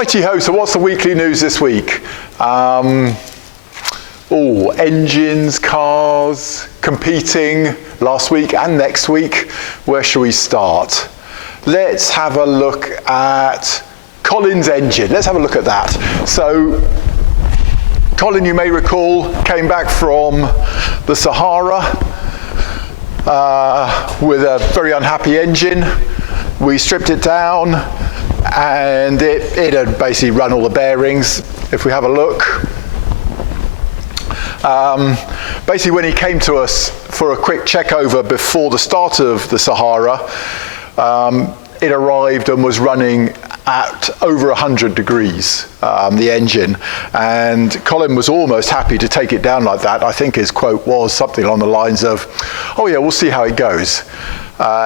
Righty-ho, so what's the weekly news this week? Engines, cars, competing last week and next week. Where shall we start? Let's have a look at Colin's engine. Let's have a look at that. So, Colin, you may recall, came back from the Sahara with a very unhappy engine. We stripped it down and it had basically run all the bearings. If we have a look, basically when he came to us for a quick check over before the start of the Sahara, it arrived and was running at over 100 degrees, the engine, and Colin was almost happy to take it down like that. I think his quote was something along the lines of, "Oh yeah, we'll see how it goes."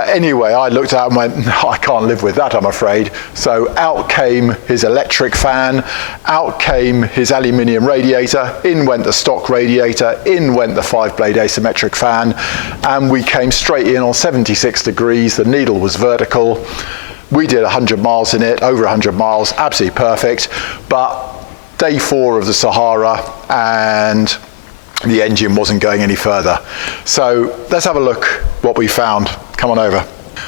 Anyway, I looked at it and went, I can't live with that, I'm afraid. So out came his electric fan, out came his aluminium radiator, in went the stock radiator, in went the 5-blade asymmetric fan, and we came straight in on 76 degrees. The needle was vertical. We did 100 miles in it, over 100 miles, absolutely perfect. But day 4 of the Sahara, and the engine wasn't going any further. So let's have a look what we found. Come on over.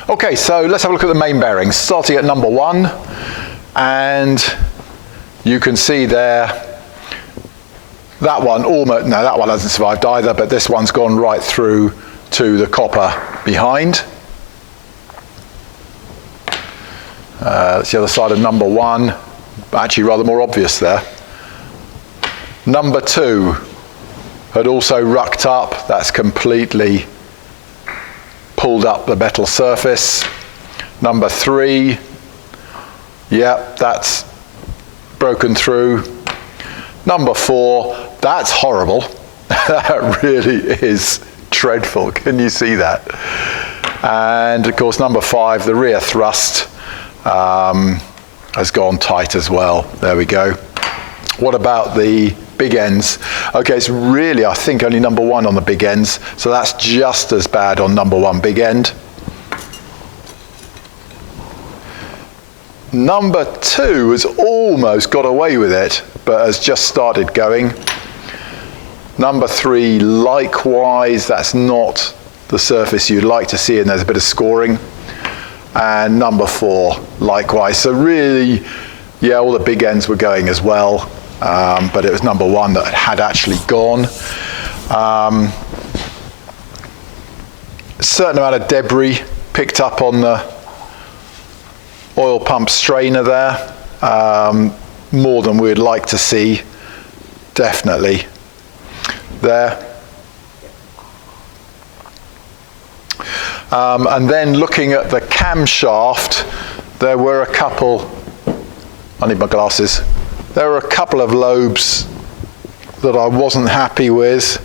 Okay, so let's have a look at the main bearings, starting at number 1. And you can see there, that one almost, no, that one hasn't survived either, but this one's gone right through to the copper behind. That's the other side of number 1, actually rather more obvious there. Number 2 had also rucked up, that's completely pulled up the metal surface. Number 3, yep, that's broken through. Number 4, that's horrible. That really is dreadful, can you see that? And of course number 5, the rear thrust has gone tight as well. There we go. What about the big ends? Okay, it's really, I think, only number 1 on the big ends, so that's just as bad on number 1 big end. Number 2 has almost got away with it, but has just started going. Number 3, likewise, that's not the surface you'd like to see, and there's a bit of scoring. And number 4, likewise. So really, yeah, all the big ends were going as well. But it was number 1 that had actually gone. A certain amount of debris picked up on the oil pump strainer there, more than we'd like to see, definitely there. And then looking at the camshaft, there were a couple, I need my glasses. There were a couple of lobes that I wasn't happy with.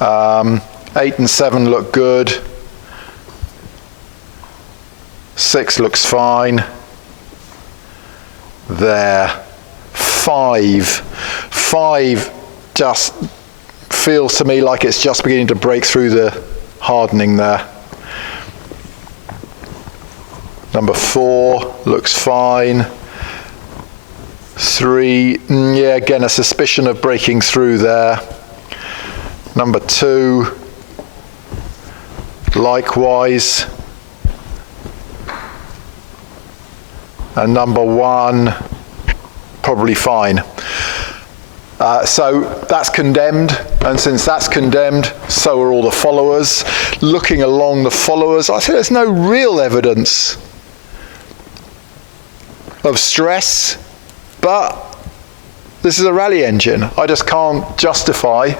8 and 7 look good. 6 looks fine. There. 5 just feels to me like it's just beginning to break through the hardening there. Number 4 looks fine. 3, yeah, again, a suspicion of breaking through there. Number 2, likewise. And number 1, probably fine. So that's condemned, and since that's condemned, so are all the followers. Looking along the followers, I think there's no real evidence of stress. But this is a rally engine. I just can't justify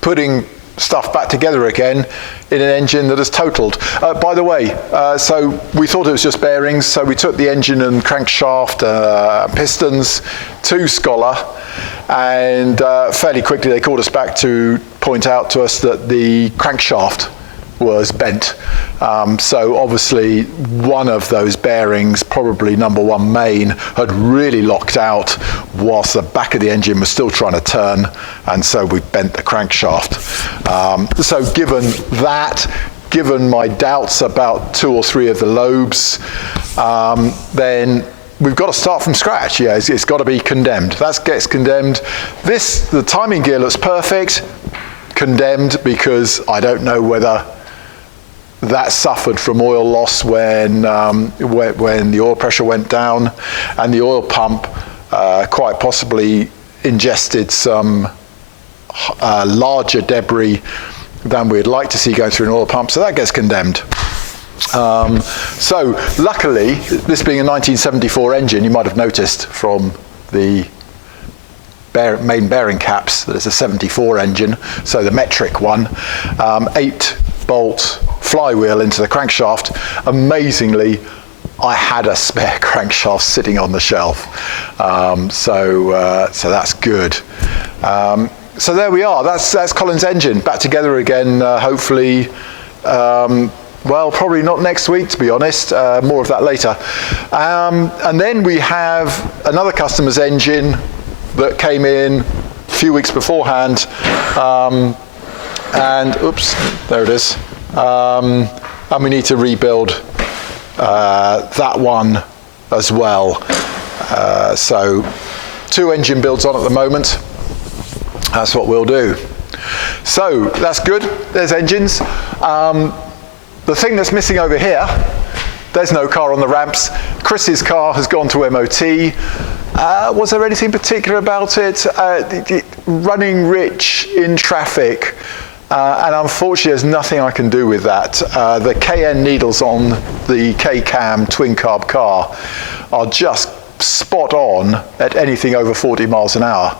putting stuff back together again in an engine that has totaled. By the way, so we thought it was just bearings, so we took the engine and crankshaft pistons to Scholar, and fairly quickly they called us back to point out to us that the crankshaft was bent. So obviously one of those bearings, probably number 1 main, had really locked out whilst the back of the engine was still trying to turn, and so we bent the crankshaft. So given that, given my doubts about 2 or 3 of the lobes, then we've got to start from scratch. Yeah, it's got to be condemned. That gets condemned. The timing gear looks perfect. Condemned because I don't know whether that suffered from oil loss when the oil pressure went down, and the oil pump quite possibly ingested some larger debris than we'd like to see going through an oil pump, so that gets condemned. So luckily, this being a 1974 engine, you might have noticed from the main bearing caps that it's a 74 engine, so the metric one, 8-bolt flywheel into the crankshaft. Amazingly, I had a spare crankshaft sitting on the shelf, so that's good. So there we are. That's Colin's engine back together again. Hopefully, well, probably not next week, to be honest. More of that later. And then we have another customer's engine that came in a few weeks beforehand, and oops, there it is. And we need to rebuild that one as well. So 2 engine builds on at the moment. That's what we'll do. So that's good. There's engines. The thing that's missing over here, there's no car on the ramps. Chris's car has gone to MOT. Was there anything particular about it? Running rich in traffic, and unfortunately there's nothing I can do with that. The KN needles on the K-Cam twin carb car are just spot on at anything over 40 miles an hour.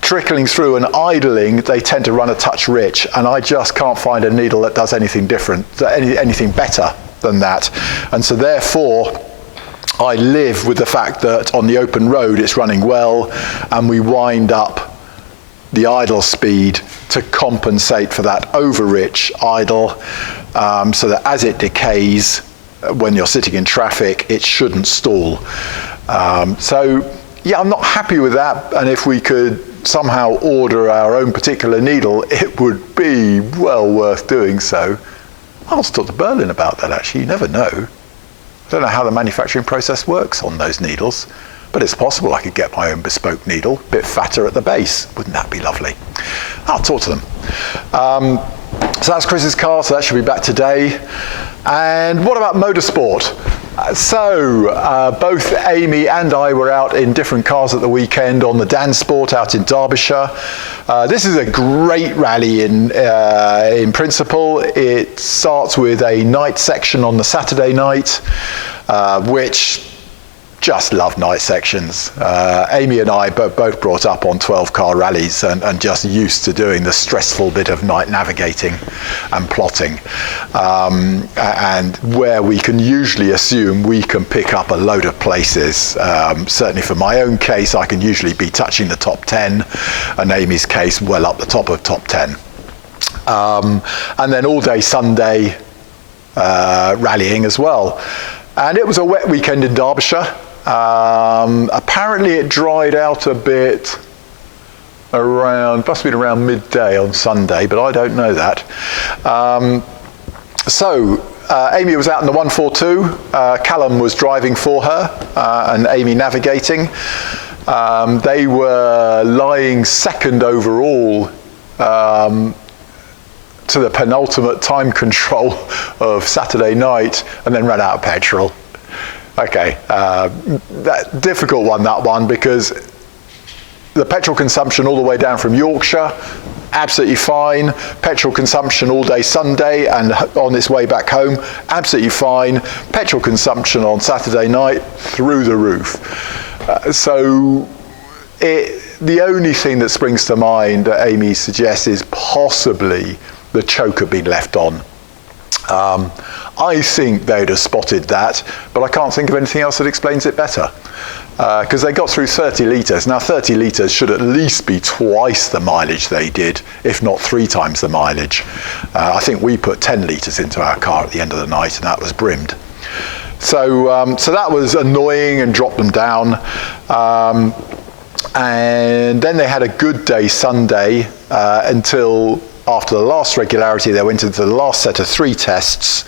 Trickling through and idling, they tend to run a touch rich, and I just can't find a needle that does anything different, anything better than that. And so therefore, I live with the fact that on the open road it's running well, and we wind up the idle speed to compensate for that over-rich idle, so that as it decays, when you're sitting in traffic, it shouldn't stall. So yeah, I'm not happy with that, and if we could somehow order our own particular needle, it would be well worth doing so. I'll talk to Berlin about that, actually. You never know. I don't know how the manufacturing process works on those needles, but it's possible I could get my own bespoke needle, a bit fatter at the base. Wouldn't that be lovely? I'll talk to them. So that's Chris's car, so that should be back today. And what about motorsport? So both Amy and I were out in different cars at the weekend on the Dansport out in Derbyshire. This is a great rally in principle. It starts with a night section on the Saturday night, which just love night sections. Amy and I both brought up on 12-car rallies and just used to doing the stressful bit of night navigating and plotting, and where we can usually assume we can pick up a load of places. Certainly for my own case, I can usually be touching the top 10, and Amy's case well up the top of top 10. And then all day Sunday rallying as well. And it was a wet weekend in Derbyshire. Apparently it dried out a bit must have been around midday on Sunday, but I don't know that. So Amy was out in the 142, Callum was driving for her, and Amy navigating. They were lying second overall to the penultimate time control of Saturday night, and then ran out of petrol. Okay, that difficult one, that one, because the petrol consumption all the way down from Yorkshire, absolutely fine. Petrol consumption all day Sunday and on its way back home, absolutely fine. Petrol consumption on Saturday night, through the roof. So the only thing that springs to mind that Amy suggests is possibly the choke had been left on. I think they'd have spotted that, but I can't think of anything else that explains it better. Because they got through 30 litres. Now 30 litres should at least be twice the mileage they did, if not 3 times the mileage. I think we put 10 litres into our car at the end of the night, and that was brimmed. So, so that was annoying and dropped them down. And then they had a good day Sunday until after the last regularity, they went into the last set of 3 tests,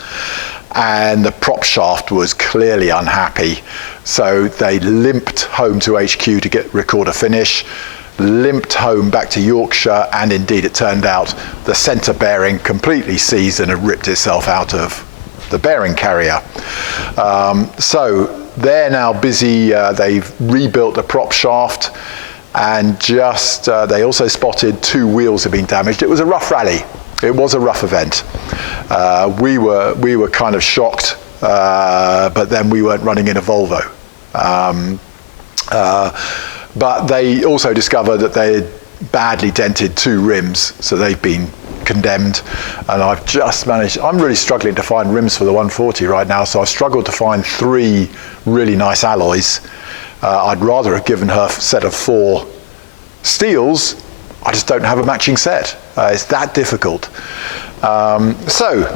and the prop shaft was clearly unhappy. So they limped home to HQ to record a finish, limped home back to Yorkshire, and indeed it turned out the centre bearing completely seized and had ripped itself out of the bearing carrier. So they're now busy, they've rebuilt the prop shaft, and they also spotted 2 wheels had been damaged. It was a rough rally. It was a rough event. We were kind of shocked, but then we weren't running in a Volvo. But they also discovered that they had badly dented 2 rims, so they've been condemned. And I've just managed, I'm really struggling to find rims for the 140 right now, so I've struggled to find 3 really nice alloys. I'd rather have given her a set of 4 steels. I just don't have a matching set. It's that difficult. So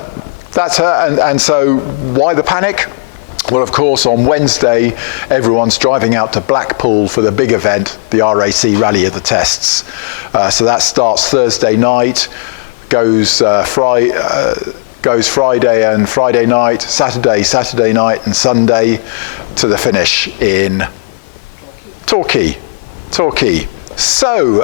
that's her, and so why the panic? Well, of course, on Wednesday, everyone's driving out to Blackpool for the big event, the RAC Rally of the Tests. So that starts Thursday night, goes Friday and Friday night, Saturday night and Sunday to the finish in Torquay. So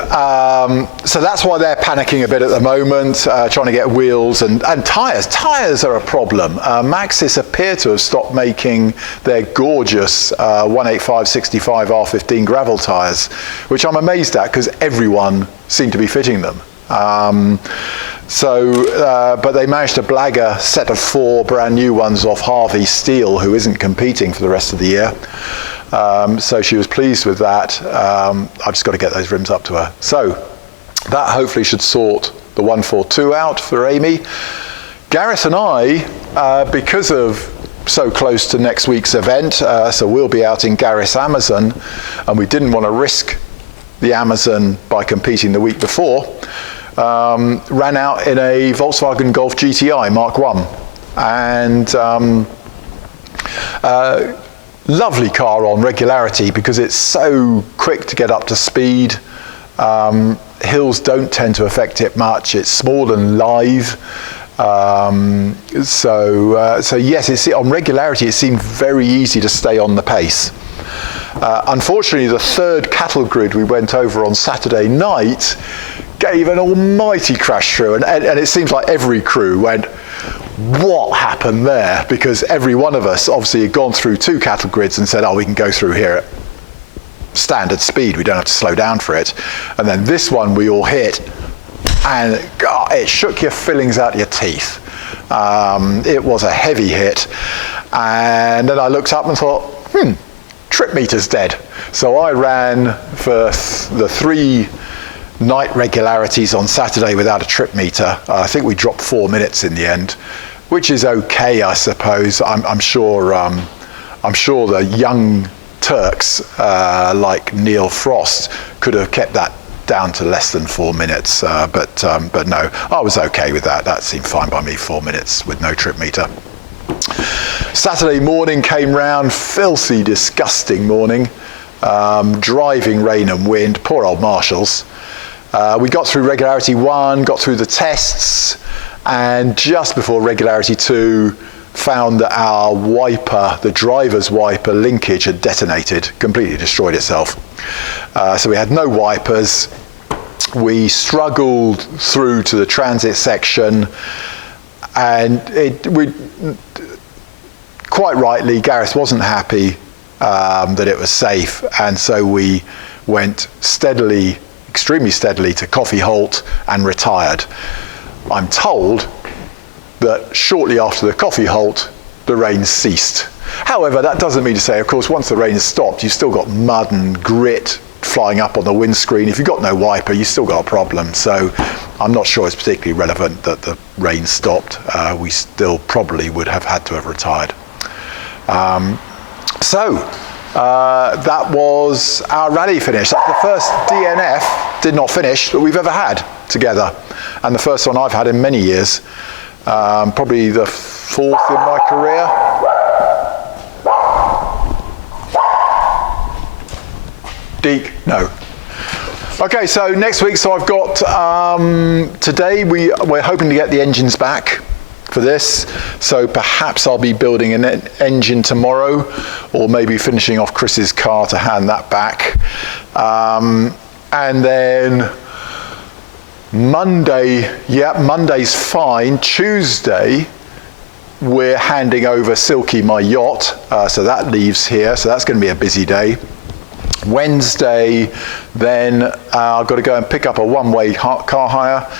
that's why they're panicking a bit at the moment, trying to get wheels and tyres. Tyres are a problem. Maxxis appear to have stopped making their gorgeous 185/65 R15 gravel tyres, which I'm amazed at because everyone seemed to be fitting them. But they managed to blag a set of 4 brand new ones off Harvey Steele, who isn't competing for the rest of the year. So she was pleased with that. I've just got to get those rims up to her. So that hopefully should sort the 142 out for Amy. Gareth and I, because of so close to next week's event, so we'll be out in Gareth's Amazon, and we didn't want to risk the Amazon by competing the week before, ran out in a Volkswagen Golf GTI Mark 1. And lovely car on regularity because it's so quick to get up to speed. Hills don't tend to affect it much. It's small and live. So yes, on regularity it seemed very easy to stay on the pace. Unfortunately, the 3rd cattle grid we went over on Saturday night gave an almighty crash through, and it seems like every crew went, what happened there? Because every one of us obviously had gone through 2 cattle grids and said, oh, we can go through here at standard speed, we don't have to slow down for it. And then this one we all hit, and God, it shook your fillings out of your teeth. It was a heavy hit. And then I looked up and thought, trip meter's dead. So I ran for the 3 night regularities on Saturday without a trip meter. I think we dropped 4 minutes in the end, which is okay, I suppose. I'm sure the young Turks like Neil Frost could have kept that down to less than 4 minutes, but no, I was okay with that. That seemed fine by me, 4 minutes with no trip meter. Saturday morning came round, filthy, disgusting morning, driving rain and wind, poor old marshals. We got through regularity 1, got through the tests, and just before regularity 2, found that our wiper, the driver's wiper linkage, had detonated, completely destroyed itself. So we had no wipers. We struggled through to the transit section, and quite rightly, Gareth wasn't happy that it was safe, and so we went extremely steadily to Coffee Halt and retired. I'm told that shortly after the Coffee Halt, the rain ceased. However, that doesn't mean to say, of course, once the rain has stopped, you've still got mud and grit flying up on the windscreen. If you've got no wiper, you've still got a problem. So I'm not sure it's particularly relevant that the rain stopped. We still probably would have had to have retired. That was our rally finish. That's the first DNF, did not finish, that we've ever had together. And the first one I've had in many years. Probably the 4th in my career. Deke, no. Okay, so next week, I've got, today we're hoping to get the engines back for this. So perhaps I'll be building an engine tomorrow, or maybe finishing off Chris's car to hand that back. And then Monday, Monday's fine. Tuesday, we're handing over Silky, my yacht, so that leaves here, so that's going to be a busy day. Wednesday, then I've got to go and pick up a one-way car hire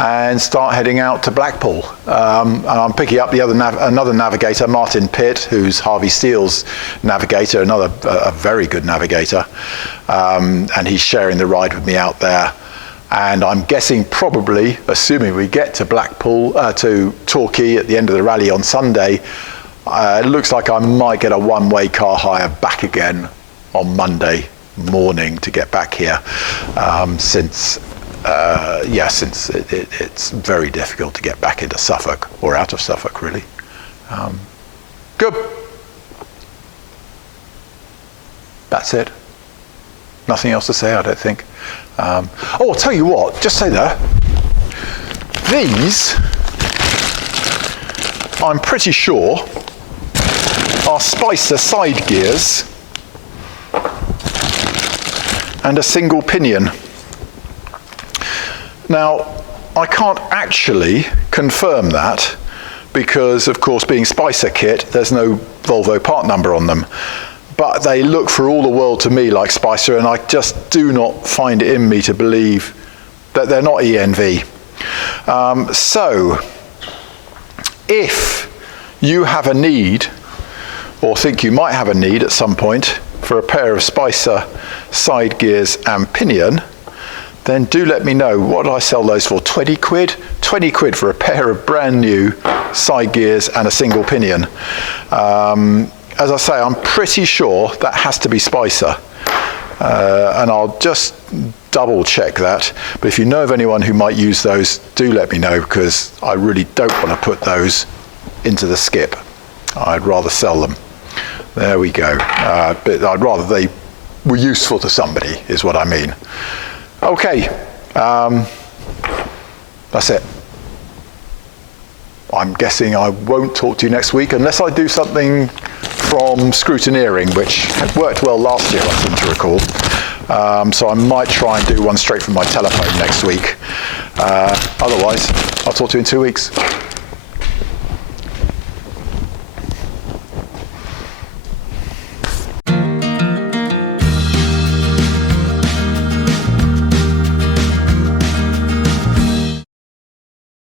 and start heading out to Blackpool. And I'm picking up another navigator, Martin Pitt, who's Harvey Steele's navigator, a very good navigator, and he's sharing the ride with me out there. And I'm guessing probably, assuming we get to Blackpool, to Torquay at the end of the rally on Sunday, it looks like I might get a one-way car hire back again on Monday morning to get back here, since it's very difficult to get back into Suffolk, or out of Suffolk, really. Good. That's it. Nothing else to say, I don't think. I'll tell you what, just say that. These, I'm pretty sure, are Spicer side gears and a single pinion. Now, I can't actually confirm that because, of course, being Spicer kit, there's no Volvo part number on them. But they look for all the world to me like Spicer, and I just do not find it in me to believe that they're not ENV. So, if you have a need, or think you might have a need at some point, for a pair of Spicer side gears and pinion, then do let me know. What do I sell those for? 20 quid? 20 quid for a pair of brand new side gears and a single pinion. As I say, I'm pretty sure that has to be Spicer. And I'll just double check that. But if you know of anyone who might use those, do let me know, because I really don't want to put those into the skip. I'd rather sell them. There we go. But I'd rather they were useful to somebody, is what I mean. Okay, that's it. I'm guessing I won't talk to you next week unless I do something from scrutineering, which had worked well last year, I seem to recall. So I might try and do one straight from my telephone next week. Otherwise, I'll talk to you in 2 weeks.